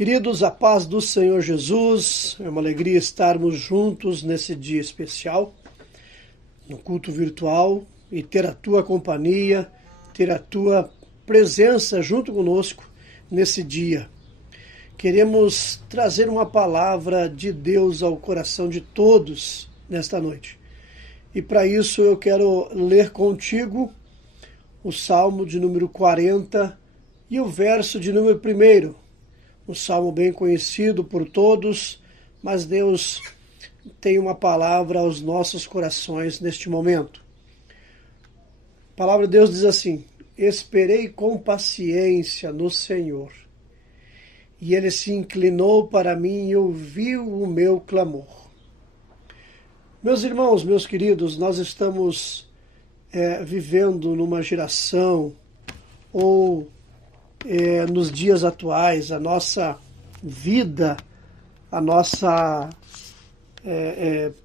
Queridos, a paz do Senhor Jesus, é uma alegria estarmos juntos nesse dia especial, no culto virtual, e ter a tua companhia, ter a tua presença junto conosco nesse dia. Queremos trazer uma palavra de Deus ao coração de todos nesta noite. E para isso eu quero ler contigo o Salmo de número 40 e o verso de número 1. Um salmo bem conhecido por todos, mas Deus tem uma palavra aos nossos corações neste momento. A palavra de Deus diz assim: esperei com paciência no Senhor, e Ele se inclinou para mim e ouviu o meu clamor. Meus irmãos, meus queridos, nós estamos vivendo numa geração ou nos dias atuais, a nossa vida, a nossa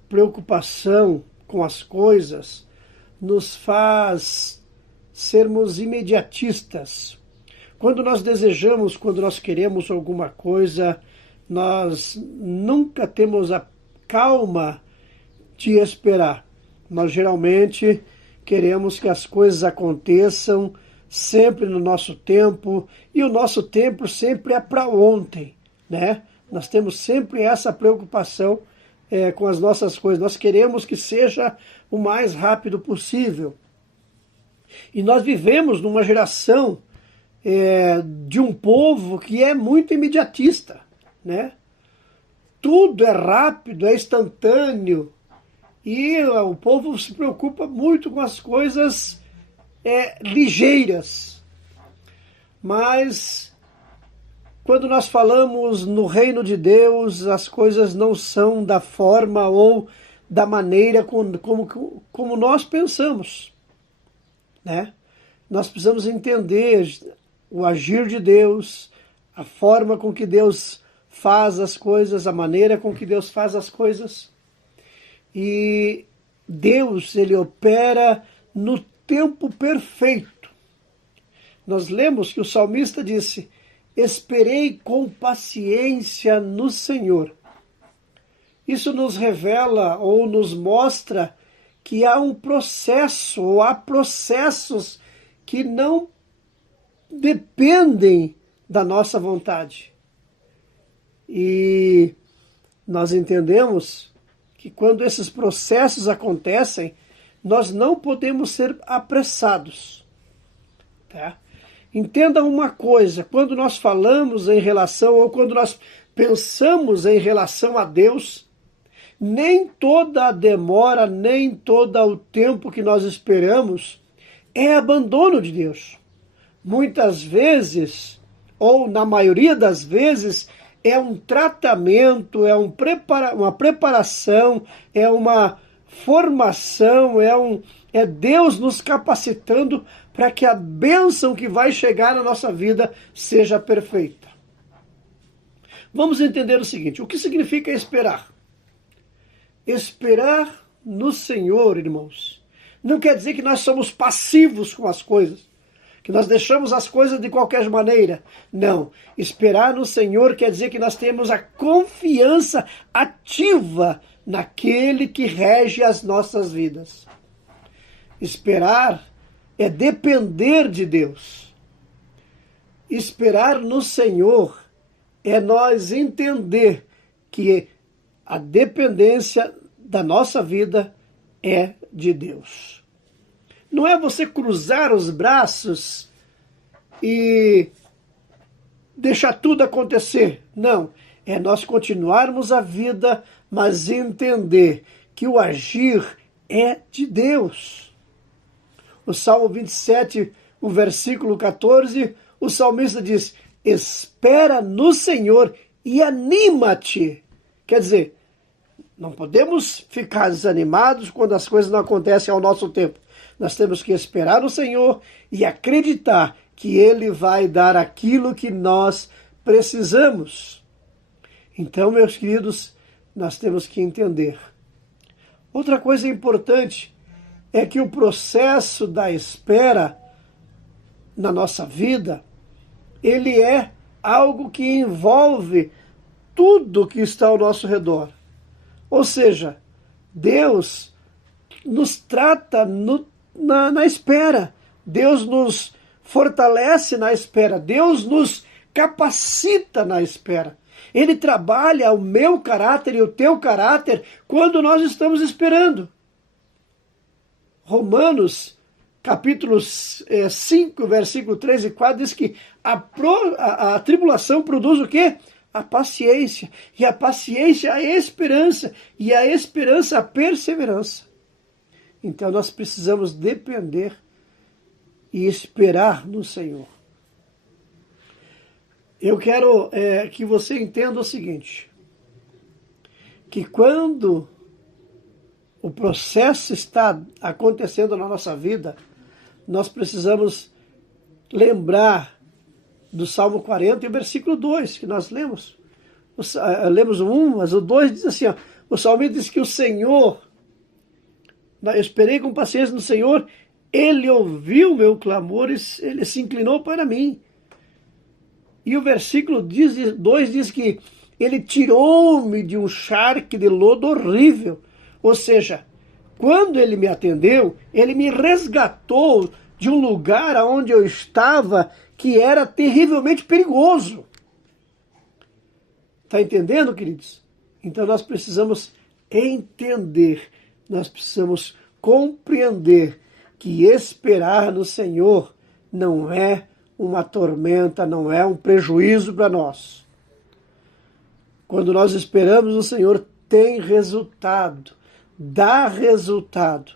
preocupação com as coisas nos faz sermos imediatistas. Quando nós desejamos, quando nós queremos alguma coisa, nós nunca temos a calma de esperar. Nós geralmente queremos que as coisas aconteçam sempre no nosso tempo, e o nosso tempo sempre é para ontem, né? Nós temos sempre essa preocupação com as nossas coisas. Nós queremos que seja o mais rápido possível. E nós vivemos numa geração de um povo que é muito imediatista, né? Tudo é rápido, é instantâneo, e o povo se preocupa muito com as coisas ligeiras. Mas quando nós falamos no reino de Deus, as coisas não são da forma ou da maneira como nós pensamos, né? Nós precisamos entender o agir de Deus, a forma com que Deus faz as coisas, a maneira com que Deus faz as coisas. E Deus, Ele opera no tempo perfeito. Nós lemos que o salmista disse: esperei com paciência no Senhor. Isso nos revela ou nos mostra que há um processo, ou há processos que não dependem da nossa vontade. E nós entendemos que quando esses processos acontecem, nós não podemos ser apressados, tá? Entenda uma coisa: quando nós falamos em relação, ou quando nós pensamos em relação a Deus, nem toda a demora, nem todo o tempo que nós esperamos é abandono de Deus. Muitas vezes, ou na maioria das vezes, é um tratamento, uma preparação, é uma formação, é Deus nos capacitando para que a bênção que vai chegar na nossa vida seja perfeita. Vamos entender o seguinte: o que significa esperar? Esperar no Senhor, irmãos, não quer dizer que nós somos passivos com as coisas, que nós deixamos as coisas de qualquer maneira. Não. Esperar no Senhor quer dizer que nós temos a confiança ativa naquele que rege as nossas vidas. Esperar é depender de Deus. Esperar no Senhor é nós entender que a dependência da nossa vida é de Deus. Não é você cruzar os braços e deixar tudo acontecer. Não. É nós continuarmos a vida, mas entender que o agir é de Deus. O Salmo 27, o versículo 14, o salmista diz: espera no Senhor e anima-te. Quer dizer, não podemos ficar desanimados quando as coisas não acontecem ao nosso tempo. Nós temos que esperar no Senhor e acreditar que Ele vai dar aquilo que nós precisamos. Então, meus queridos, nós temos que entender. Outra coisa importante é que o processo da espera na nossa vida, ele é algo que envolve tudo que está ao nosso redor. Ou seja, Deus nos trata na espera. Deus nos fortalece na espera. Deus nos capacita na espera. Ele trabalha o meu caráter e o teu caráter quando nós estamos esperando. Romanos, capítulo 5, versículo 3 e 4, diz que a tribulação produz o quê? A paciência. E a paciência a esperança. E a esperança a perseverança. Então nós precisamos depender e esperar no Senhor. Eu quero que você entenda o seguinte, que quando o processo está acontecendo na nossa vida, nós precisamos lembrar do Salmo 40 e o versículo 2, que nós lemos. Lemos o 1, mas o 2 diz assim, ó, o salmista diz que o Senhor, eu esperei com paciência no Senhor, Ele ouviu o meu clamor e Ele se inclinou para mim. E o versículo 2 diz que Ele tirou-me de um charque de lodo horrível. Ou seja, quando Ele me atendeu, Ele me resgatou de um lugar onde eu estava que era terrivelmente perigoso. Está entendendo, queridos? Então nós precisamos entender, nós precisamos compreender que esperar no Senhor não é uma tormenta, não é um prejuízo para nós. Quando nós esperamos no Senhor, tem resultado, dá resultado.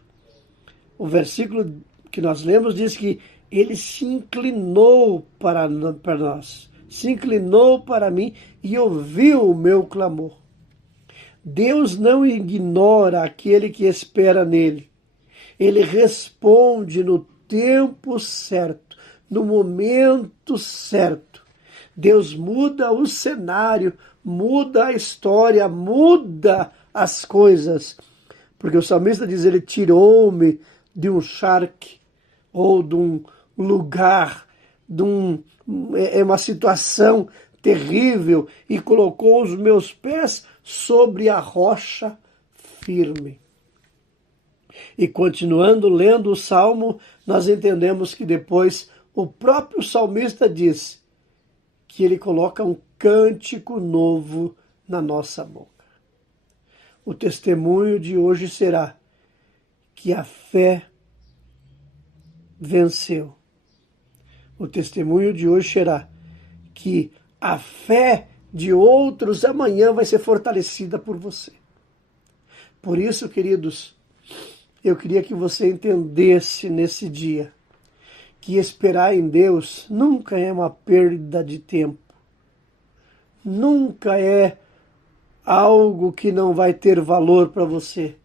O versículo que nós lemos diz que Ele se inclinou para nós, se inclinou para mim e ouviu o meu clamor. Deus não ignora aquele que espera nele. Ele responde no tempo certo, no momento certo. Deus muda o cenário, muda a história, muda as coisas. Porque o salmista diz, Ele tirou-me de um charque, ou de um lugar, é uma situação terrível, e colocou os meus pés sobre a rocha firme. E continuando lendo o Salmo, nós entendemos que depois o próprio salmista diz que ele coloca um cântico novo na nossa boca. O testemunho de hoje será que a fé venceu. O testemunho de hoje será que a fé de outros amanhã vai ser fortalecida por você. Por isso, queridos, eu queria que você entendesse nesse dia que esperar em Deus nunca é uma perda de tempo. Nunca é algo que não vai ter valor para você,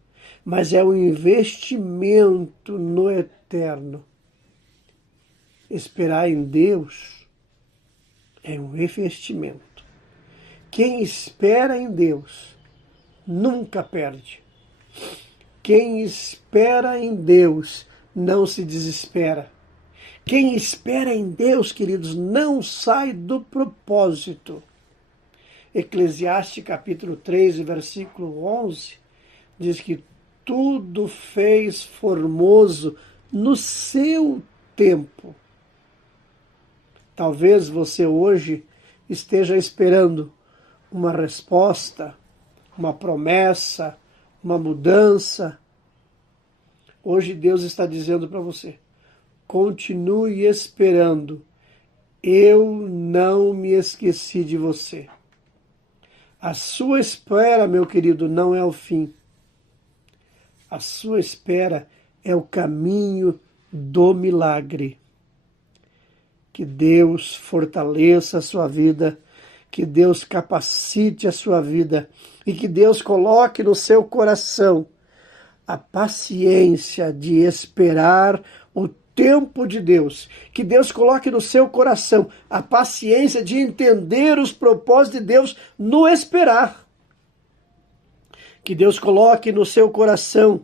mas é um investimento no eterno. Esperar em Deus é um investimento. Quem espera em Deus nunca perde. Quem espera em Deus não se desespera. Quem espera em Deus, queridos, não sai do propósito. Eclesiastes capítulo 3, versículo 11, diz que tudo fez formoso no seu tempo. Talvez você hoje esteja esperando uma resposta, uma promessa, uma mudança. Hoje Deus está dizendo para você, continue esperando. Eu não me esqueci de você. A sua espera, meu querido, não é o fim. A sua espera é o caminho do milagre. Que Deus fortaleça a sua vida, que Deus capacite a sua vida e que Deus coloque no seu coração a paciência de esperar o tempo de Deus. Que Deus coloque no seu coração a paciência de entender os propósitos de Deus no esperar. Que Deus coloque no seu coração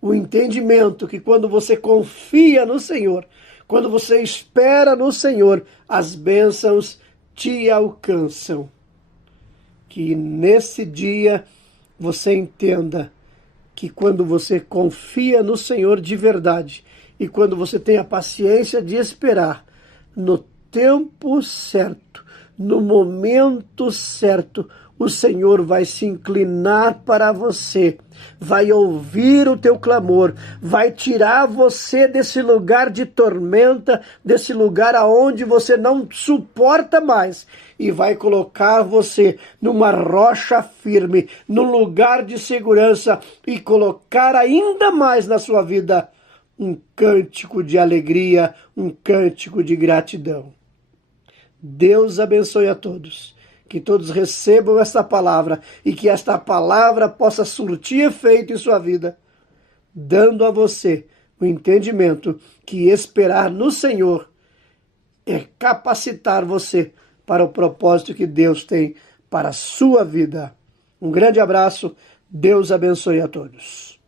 o entendimento que quando você confia no Senhor, quando você espera no Senhor, as bênçãos te alcançam. Que nesse dia você entenda que quando você confia no Senhor de verdade e quando você tem a paciência de esperar no tempo certo, no momento certo, o Senhor vai se inclinar para você, vai ouvir o teu clamor, vai tirar você desse lugar de tormenta, desse lugar aonde você não suporta mais, e vai colocar você numa rocha firme, num lugar de segurança, e colocar ainda mais na sua vida um cântico de alegria, um cântico de gratidão. Deus abençoe a todos. Que todos recebam esta palavra e que esta palavra possa surtir efeito em sua vida, dando a você o entendimento que esperar no Senhor é capacitar você para o propósito que Deus tem para a sua vida. Um grande abraço, Deus abençoe a todos.